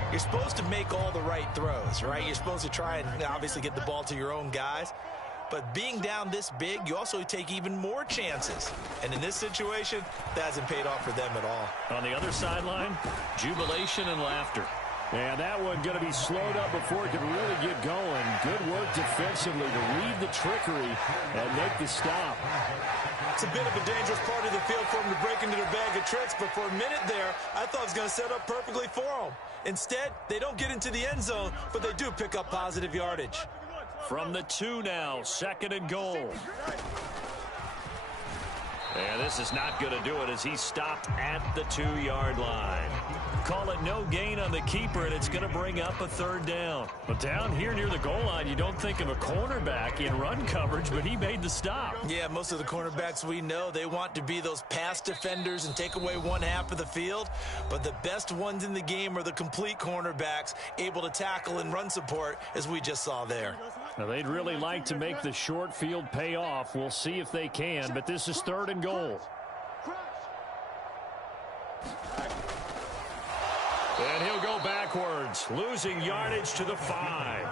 you're supposed to make all the right throws, right? You're supposed to try and obviously get the ball to your own guys. But being down this big, you also take even more chances. And in this situation, that hasn't paid off for them at all. On the other sideline, jubilation and laughter. And that one going to be slowed up before it could really get going. Good work defensively to read the trickery and make the stop. It's a bit of a dangerous part of the field for them to break into their bag of tricks, but for a minute there, I thought it was going to set up perfectly for them. Instead, they don't get into the end zone, but they do pick up positive yardage. From the 2 now, 2nd and goal. And this is not going to do it as he stopped at the 2-yard line. Call it no gain on the keeper, and it's going to bring up a 3rd down. But down here near the goal line, you don't think of a cornerback in run coverage, but he made the stop. Yeah, most of the cornerbacks we know, they want to be those pass defenders and take away one half of the field. But the best ones in the game are the complete cornerbacks, able to tackle and run support, as we just saw there. Now, they'd really like to make the short field pay off. We'll see if they can, but this is 3rd and goal. And he'll go backwards, losing yardage to the 5.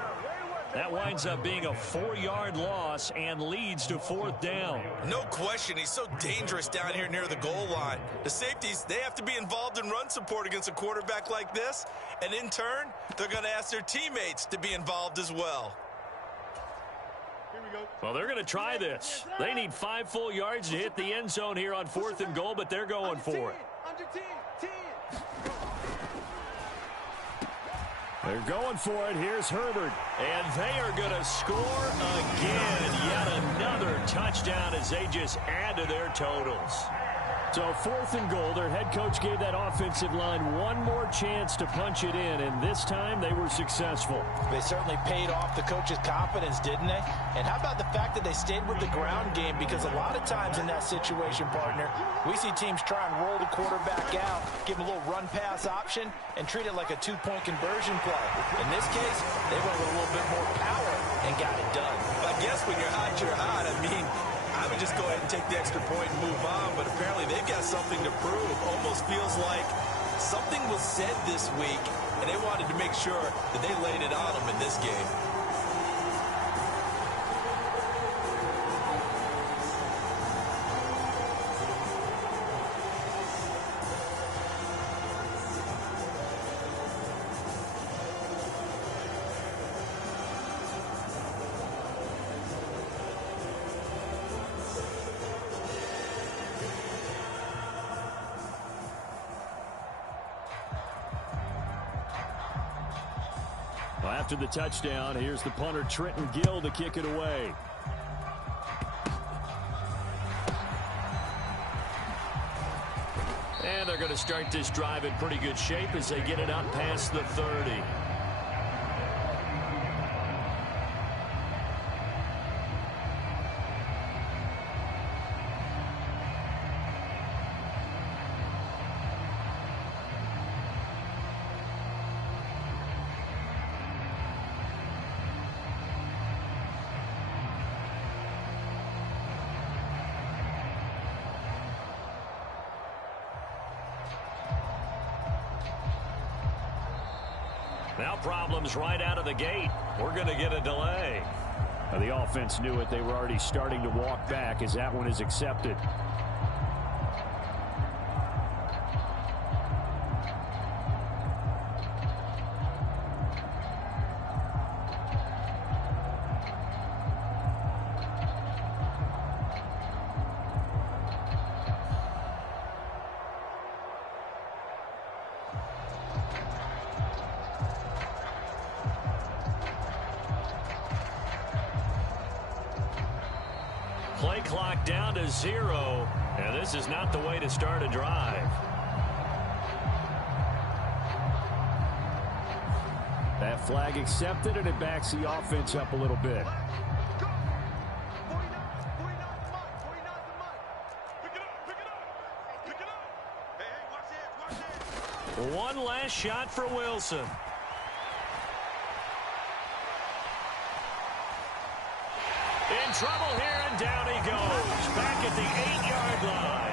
That winds up being a 4-yard loss and leads to 4th down. No question, he's so dangerous down here near the goal line. The safeties, they have to be involved in run support against a quarterback like this. And in turn, they're going to ask their teammates to be involved as well. Well, they're going to try this. They need 5 full yards to hit the end zone here on 4th and goal, but they're going for it. They're going for it. Here's Herbert. And they are going to score again. Yet another touchdown as they just add to their totals. So 4th and goal. Their head coach gave that offensive line one more chance to punch it in, and this time they were successful. They certainly paid off the coach's confidence, didn't they? And how about the fact that they stayed with the ground game? Because a lot of times in that situation, partner, we see teams try and roll the quarterback out, give him a little run-pass option, and treat it like a 2-point conversion play. In this case, they went with a little bit more power and got it done. I guess when you're hot, you're hot. I mean, I would just go ahead and take the extra point and move on, but apparently they've got something to prove. Almost feels like something was said this week, and they wanted to make sure that they laid it on them in this game. Well, after the touchdown, here's the punter Trenton Gill to kick it away. And they're going to start this drive in pretty good shape as they get it out past the 30. Now problems right out of the gate. We're going to get a delay. Now, the offense knew it. They were already starting to walk back as that one is accepted. Play clock down to 0, and this is not the way to start a drive. That flag accepted, and it backs the offense up a little bit. One last shot for Wilson. In trouble here, and down he goes. Back at the 8-yard line.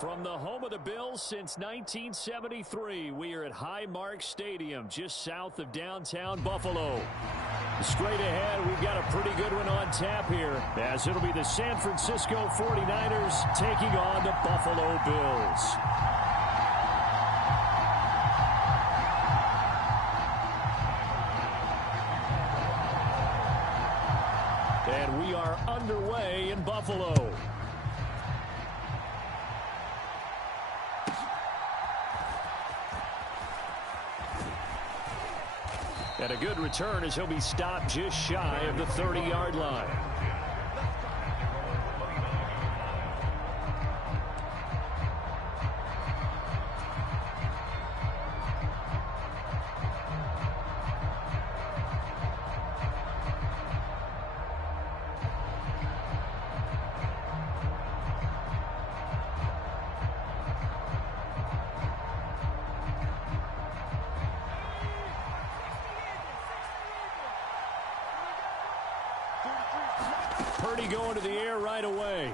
From the home of the Bills since 1973, we are at Highmark Stadium, just south of downtown Buffalo. Straight ahead, we've got a pretty good one on tap here, as it'll be the San Francisco 49ers taking on the Buffalo Bills. And we are underway in Buffalo. And a good return as he'll be stopped just shy of the 30-yard line. Purdy going to the air right away.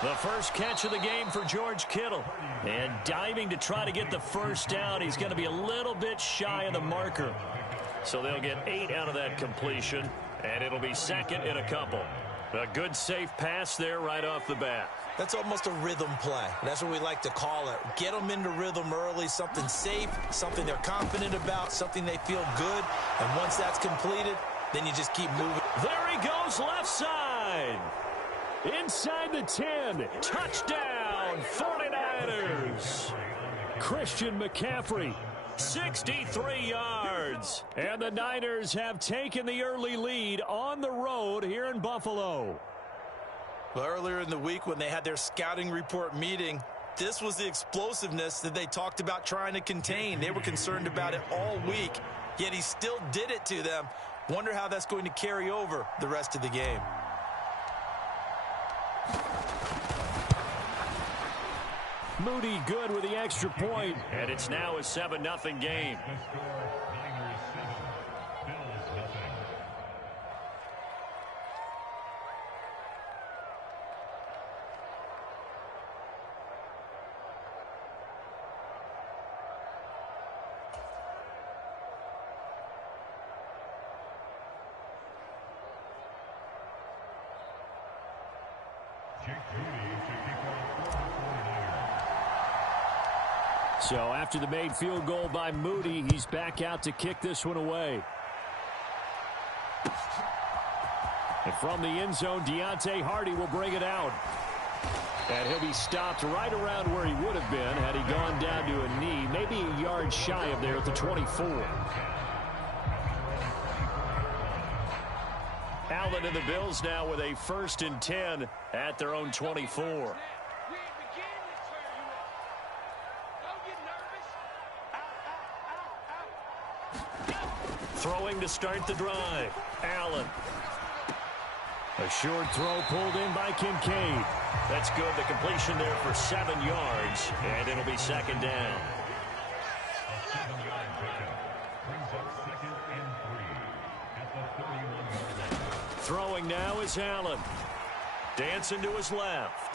The first catch of the game for George Kittle. And diving to try to get the first down. He's going to be a little bit shy of the marker. So they'll get 8 out of that completion. And it'll be second in a couple. A good safe pass there right off the bat. That's almost a rhythm play. That's what we like to call it. Get them into rhythm early, something safe, something they're confident about, something they feel good. And once that's completed, then you just keep moving. There he goes, left side. Inside the 10. Touchdown, 49ers. Christian McCaffrey, 63 yards. And the Niners have taken the early lead on the road here in Buffalo. Well, earlier in the week when they had their scouting report meeting, this was the explosiveness that they talked about trying to contain. They were concerned about it all week, yet he still did it to them. Wonder how that's going to carry over the rest of the game. Moody good with the extra point, and it's now a 7-0 game. So after the made field goal by Moody, he's back out to kick this one away. And from the end zone, Deontay Hardy will bring it out. And he'll be stopped right around where he would have been had he gone down to a knee, maybe a yard shy of there at the 24. Allen and the Bills now with a 1st and 10 at their own 24. Throwing to start the drive. Allen. A short throw pulled in by Kincaid. That's good. The completion there for 7 yards. And it'll be 2nd down. Throwing now is Allen. Dancing to his left.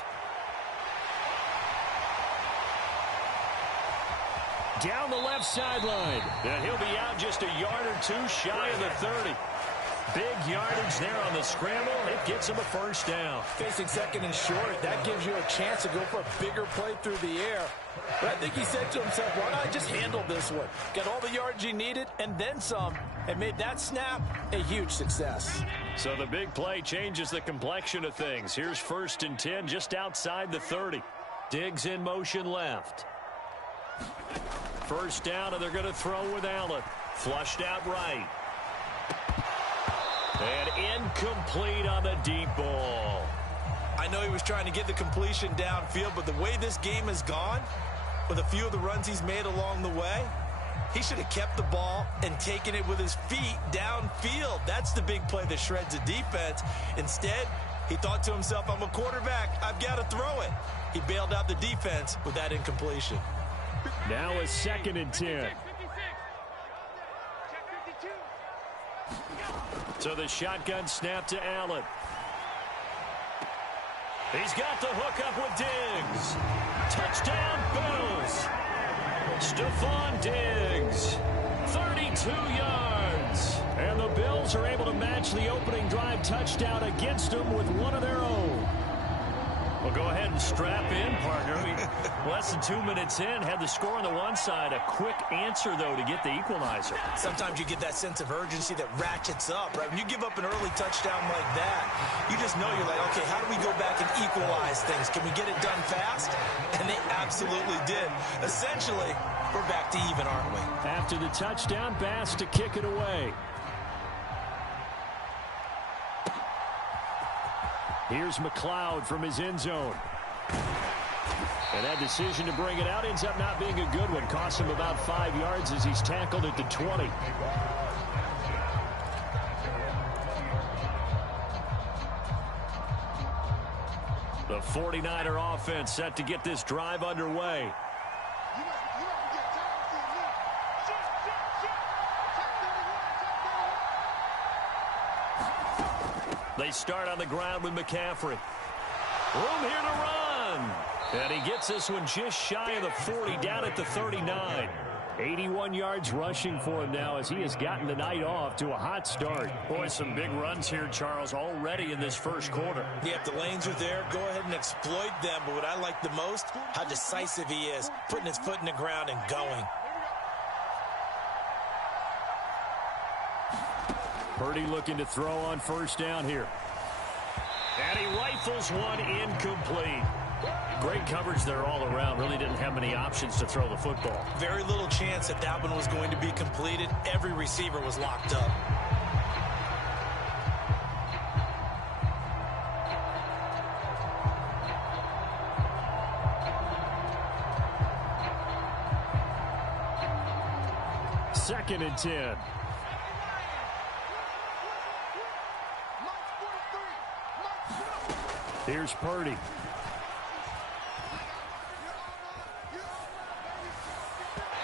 Down the left sideline. And he'll be out just a yard or two shy of the 30. Big yardage there on the scramble. It gets him a 1st down. Facing 2nd and short, that gives you a chance to go for a bigger play through the air. But I think he said to himself, why not just handle this one? Got all the yards he needed and then some, and made that snap a huge success. So the big play changes the complexion of things. Here's 1st and 10 just outside the 30. Diggs in motion left. 1st down, and they're going to throw with Allen. Flushed out right. And incomplete on the deep ball. I know he was trying to get the completion downfield, but the way this game has gone, with a few of the runs he's made along the way, he should have kept the ball and taken it with his feet downfield. That's the big play that shreds a defense. Instead, he thought to himself, I'm a quarterback. I've got to throw it. He bailed out the defense with that incompletion. Now a 2nd and 10. So the shotgun snap to Allen. He's got the hook up with Diggs. Touchdown, Bills. Stephon Diggs, 32 yards. And the Bills are able to match the opening drive touchdown against them with one of their own. Well, go ahead and strap in, partner. Less than 2 minutes in, had the score on the one side. A quick answer, though, to get the equalizer. Sometimes you get that sense of urgency that ratchets up, right? When you give up an early touchdown like that, you just know you're like, okay, how do we go back and equalize things? Can we get it done fast? And they absolutely did. Essentially, we're back to even, aren't we? After the touchdown, Bass to kick it away. Here's McLeod from his end zone. And that decision to bring it out ends up not being a good one. Costs him about 5 yards as he's tackled at the 20. The 49er offense set to get this drive underway. They start on the ground with McCaffrey. Room here to run. And he gets this one just shy of the 40, down at the 39. 81 yards rushing for him now as he has gotten the night off to a hot start. Boy, some big runs here, Charles, already in this first quarter. Yeah, if the lanes are there, go ahead and exploit them. But what I like the most, how decisive he is, putting his foot in the ground and going. Purdy looking to throw on first down here. And he rifles one incomplete. Great coverage there all around. Really didn't have many options to throw the football. Very little chance that that one was going to be completed. Every receiver was locked up. Second and 10. Here's Purdy.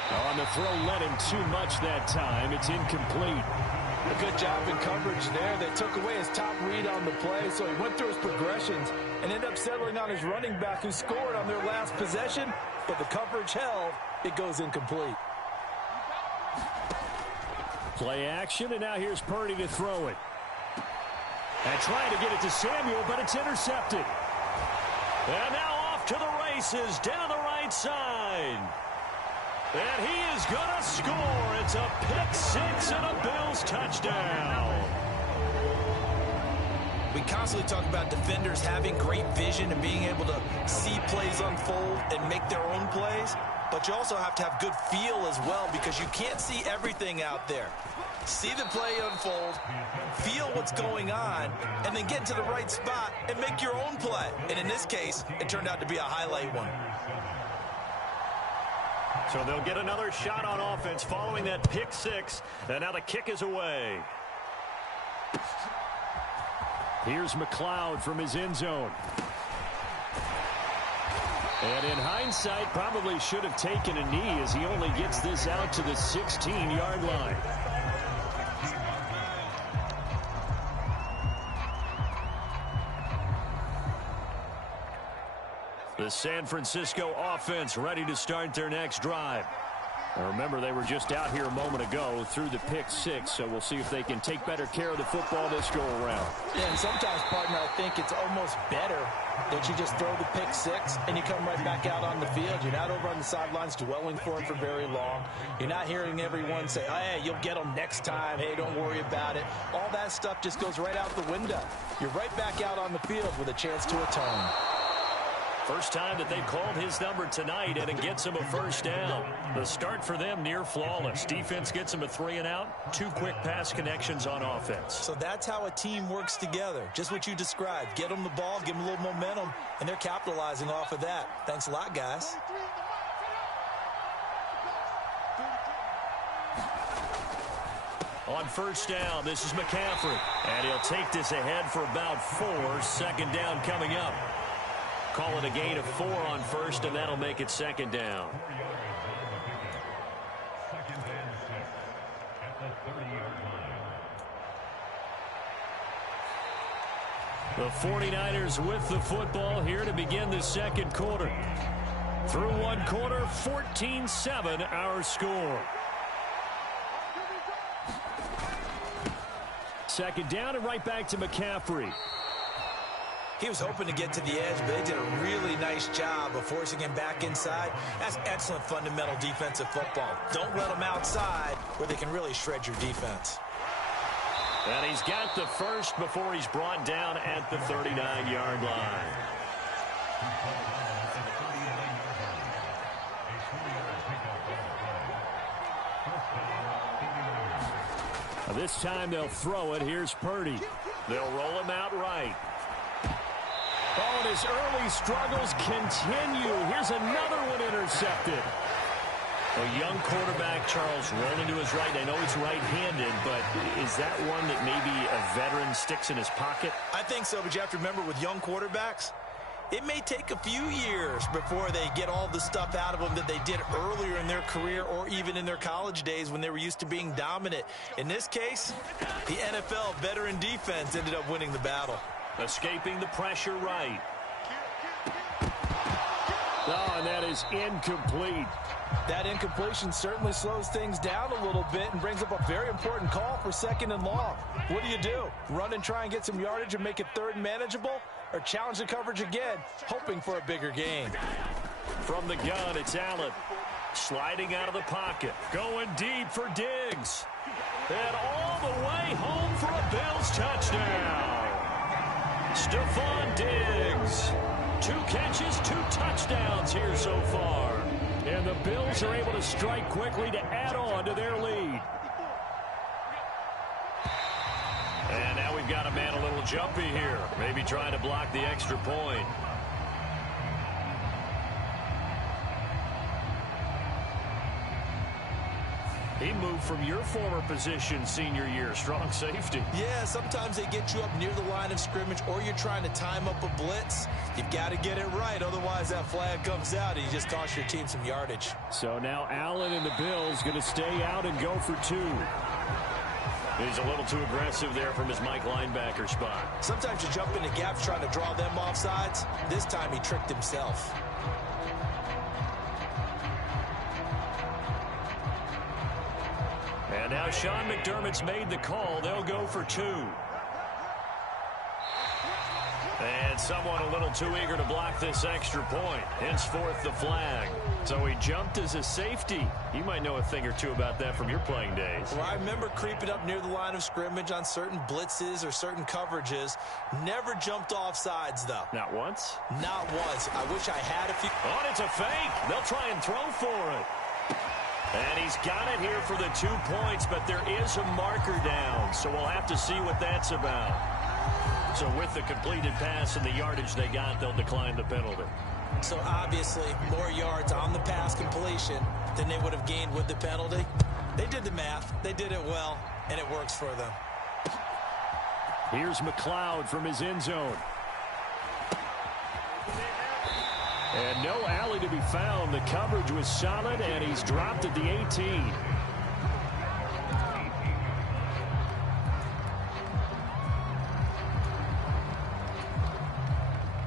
On the throw, led him too much that time. It's incomplete. A good job in coverage there. They took away his top read on the play, so he went through his progressions and ended up settling on his running back who scored on their last possession, but the coverage held. It goes incomplete. Play action, and now here's Purdy to throw it. And trying to get it to Samuel, but it's intercepted. And now off to the races, down the right side. And he is going to score. It's a pick six and a Bills touchdown. We constantly talk about defenders having great vision and being able to see plays unfold and make their own plays. But you also have to have good feel as well because you can't see everything out there. See the play unfold, feel what's going on, and then get into the right spot and make your own play. And in this case, it turned out to be a highlight one. So they'll get another shot on offense following that pick six. And now the kick is away. Here's McLeod from his end zone. And in hindsight, probably should have taken a knee as he only gets this out to the 16-yard line. The San Francisco offense ready to start their next drive. Now remember, they were just out here a moment ago through the pick six, so we'll see if they can take better care of the football this go around. Yeah, and sometimes, partner, I think it's almost better that you just throw the pick six and you come right back out on the field. You're not over on the sidelines dwelling for it for very long. You're not hearing everyone say, oh, hey, you'll get them next time. Hey, don't worry about it. All that stuff just goes right out the window. You're right back out on the field with a chance to atone. First time that they've called his number tonight, and it gets him a first down. The start for them near flawless. Defense gets him a 3 and out. 2 quick pass connections on offense. So that's how a team works together. Just what you described. Get them the ball, give them a little momentum, and they're capitalizing off of that. Thanks a lot, guys. On first down, this is McCaffrey. And he'll take this ahead for about 4. Second down coming up. Call it a gain of 4 on first, and that'll make it second down. The 49ers with the football here to begin the second quarter. Through one quarter, 14-7 our score. Second down and right back to McCaffrey. He was hoping to get to the edge, but they did a really nice job of forcing him back inside. That's excellent fundamental defensive football. Don't let them outside where they can really shred your defense. And he's got the first before he's brought down at the 39-yard line. This time they'll throw it. Here's Purdy. They'll roll him out right. Oh, and his early struggles continue. Here's another one intercepted. A young quarterback, Charles, rolling to his right. I know he's right-handed, but is that one that maybe a veteran sticks in his pocket? I think so, but you have to remember with young quarterbacks, it may take a few years before they get all the stuff out of them that they did earlier in their career or even in their college days when they were used to being dominant. In this case, the NFL veteran defense ended up winning the battle. Escaping the pressure right. Oh, and that is incomplete. That incompletion certainly slows things down a little bit and brings up a very important call for second and long. What do? Run and try and get some yardage and make it third and manageable? Or challenge the coverage again, hoping for a bigger gain? From the gun, it's Allen. Sliding out of the pocket. Going deep for Diggs. And all the way home for a Bills touchdown. Stephon Diggs. 2 catches, 2 touchdowns here so far. And the Bills are able to strike quickly to add on to their lead. And now we've got a man a little jumpy here. Maybe trying to block the extra point. He moved from your former position senior year, strong safety. Yeah, sometimes they get you up near the line of scrimmage or you're trying to time up a blitz. You've got to get it right, otherwise that flag comes out and you just cost your team some yardage. So now Allen and the Bills going to stay out and go for 2. He's a little too aggressive there from his Mike linebacker spot. Sometimes you jump into gaps trying to draw them off sides. This time he tricked himself. And now Sean McDermott's made the call. They'll go for 2. And someone a little too eager to block this extra point. Henceforth the flag. So he jumped as a safety. You might know a thing or two about that from your playing days. Well, I remember creeping up near the line of scrimmage on certain blitzes or certain coverages. Never jumped off sides, though. Not once? Not once. I wish I had a few. Oh, and it's a fake. They'll try and throw for it. And he's got it here for the 2 points, but there is a marker down. So we'll have to see what that's about. So with the completed pass and the yardage they got, they'll decline the penalty. So obviously more yards on the pass completion than they would have gained with the penalty. They did the math. They did it well, and it works for them. Here's McLeod from his end zone. And no alley to be found. The coverage was solid, and he's dropped at the 18.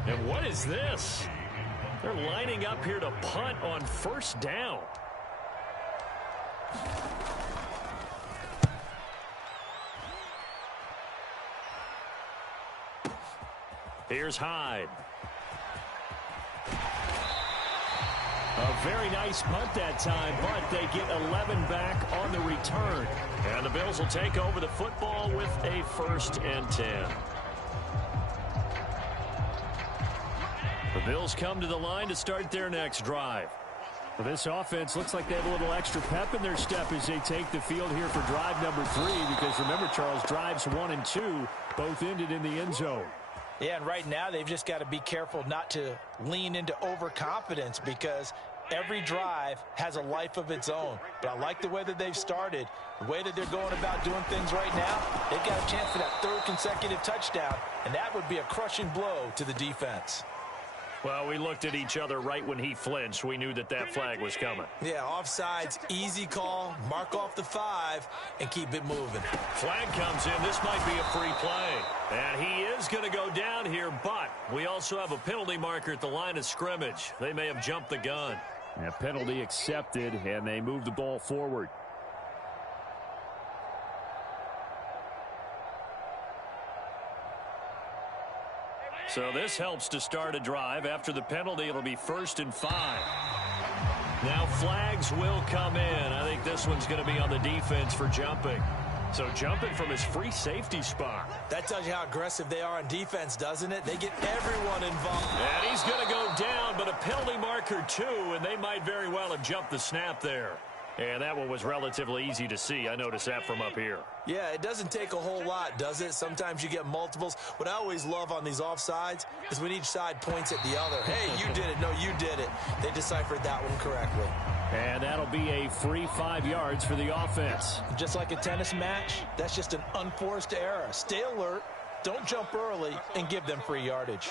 And what is this? They're lining up here to punt on first down. Here's Hyde. A very nice punt that time, but they get 11 back on the return. And the Bills will take over the football with a 1st and 10. The Bills come to the line to start their next drive. Well, this offense looks like they have a little extra pep in their step as they take the field here for drive number 3, because remember, Charles, drives 1 and 2 both ended in the end zone. Yeah, and right now they've just got to be careful not to lean into overconfidence, because every drive has a life of its own. But I like the way that they've started, the way that they're going about doing things right now. They've got a chance for that 3rd consecutive touchdown, and that would be a crushing blow to the defense. Well, we looked at each other right when he flinched. We knew that that flag was coming. Yeah, offsides, easy call, mark off the 5, and keep it moving. Flag comes in. This might be a free play. And he is going to go down here, but we also have a penalty marker at the line of scrimmage. They may have jumped the gun. A penalty accepted, and they move the ball forward. So this helps to start a drive. After the penalty, it'll be 1st and 5. Now flags will come in. I think this one's going to be on the defense for jumping. So jumping from his free safety spot. That tells you how aggressive they are on defense, doesn't it? They get everyone involved. And he's going to go down, but a penalty marker too, and they might very well have jumped the snap there. And that one was relatively easy to see. I noticed that from up here. Yeah, it doesn't take a whole lot, does it? Sometimes you get multiples. What I always love on these offsides is when each side points at the other. Hey, you did it. No, you did it. They deciphered that one correctly. And that'll be a free 5 yards for the offense. Just like a tennis match, that's just an unforced error. Stay alert, don't jump early, and give them free yardage.